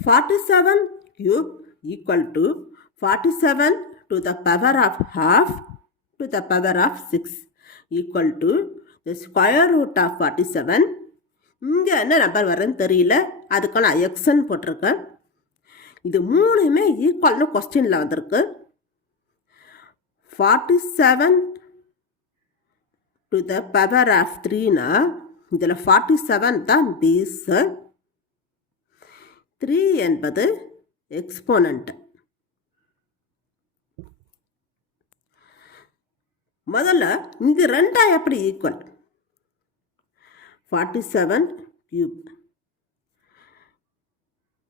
47 cube equal to 47 to the power of half to the power of 6 equal to the square root of 47. இங்கே என்ன number வரேன்னு தெரியல, அதுக்கான எக்ஸ்ன்னு போட்டிருக்கேன். இது மூணுமே ஈக்குவல்னு கொஸ்டினில் வந்திருக்கு. 47 to the power of 3னா இதில் 47 தான் பேஸு, 3 என்பது எக்ஸ்போனண்ட். முதல்ல இங்கு ரெண்டா எப்படி ஈக்குவல்? 47 கியூப்,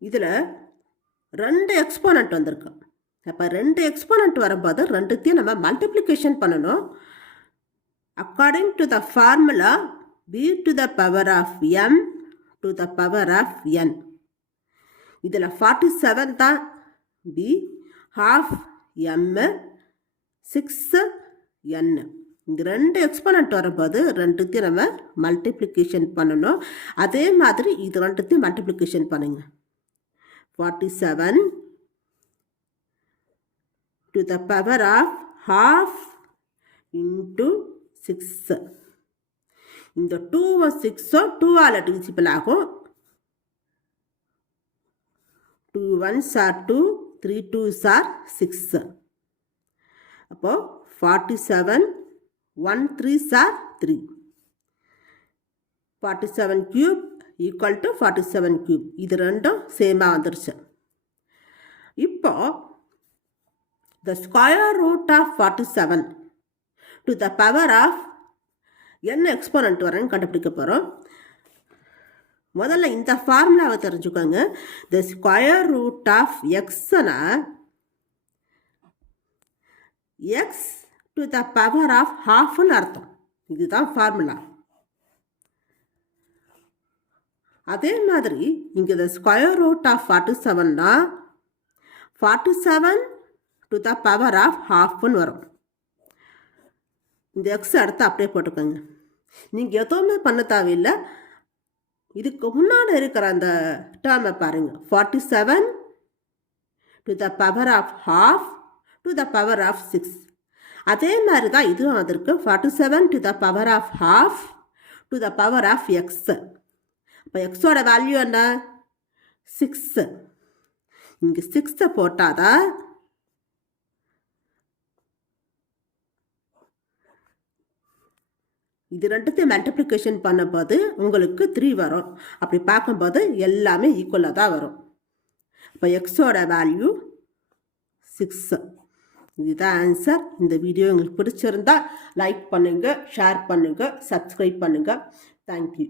இதில் ரெண்டு எக்ஸ்போனண்ட் வந்திருக்கு. அப்போ ரெண்டு எக்ஸ்போனண்ட் வரும்போது ரெண்டுத்தையும் நம்ம மல்டிப்ளிகேஷன் பண்ணணும். According to the formula b to the power of m to the power of n. இதில் 47 தான் b, half m, 6 n. இந்த ரெண்டு எக்ஸ்போனண்ட் வரும்போது ரெண்டுத்தையும் நம்ம மல்டிப்ளிகேஷன் பண்ணணும். அதே மாதிரி இது ரெண்டுத்தையும் மல்டிப்ளிகேஷன் பண்ணுங்க. 47 to the power of half into 6. இந்த 2 6 2ஆல் டிவிசிபிள் ஆகும். 2 1s are 2, 3 2s are 6. அப்போ 47 1 3s are 3. 47 cube equal to 47 cube. இது ரெண்டும் சேமாக வந்துருச்சு. இப்போ the square root of 47 to the power of என்ன எக்ஸ்போனண்ட் வரேன்னு கண்டுபிடிக்க போகிறோம். முதல்ல இந்த ஃபார்முலாவை தெரிஞ்சுக்கோங்க. the square root of xனா x to the power of halfன்னு அர்த்தம். இதுதான் ஃபார்முலா. அதே மாதிரி இங்கே the square root of 47னா 47 to the power of halfன்னு வரும். இந்த எக்ஸ் அடுத்து அப்படியே போட்டுக்கோங்க. நீங்கள் எதுவுமே பண்ண தேவையில்லை. இதுக்கு முன்னாடி இருக்கிற அந்த டேர்மை பாருங்கள். 47 to the power of half to the power of 6. அதே மாதிரி தான் இதுவும் அதற்கு 47 to the power of half to the power of x. அப்போ எக்ஸோட வேல்யூ என்ன? 6. இங்கே 6 போட்டாதான் இது ரெண்டுத்தையும் மல்டிப்ளிகேஷன் பண்ணும்போது உங்களுக்கு 3 வரும். அப்படி பார்க்கும்போது எல்லாமே ஈக்குவலாக தான் வரும். இப்போ எக்ஸோட வேல்யூ 6. இதுதான் ஆன்சர். இந்த வீடியோ உங்களுக்கு பிடிச்சிருந்தா லைக் பண்ணுங்கள், ஷேர் பண்ணுங்கள், சப்ஸ்கிரைப் பண்ணுங்கள். தேங்க்யூ.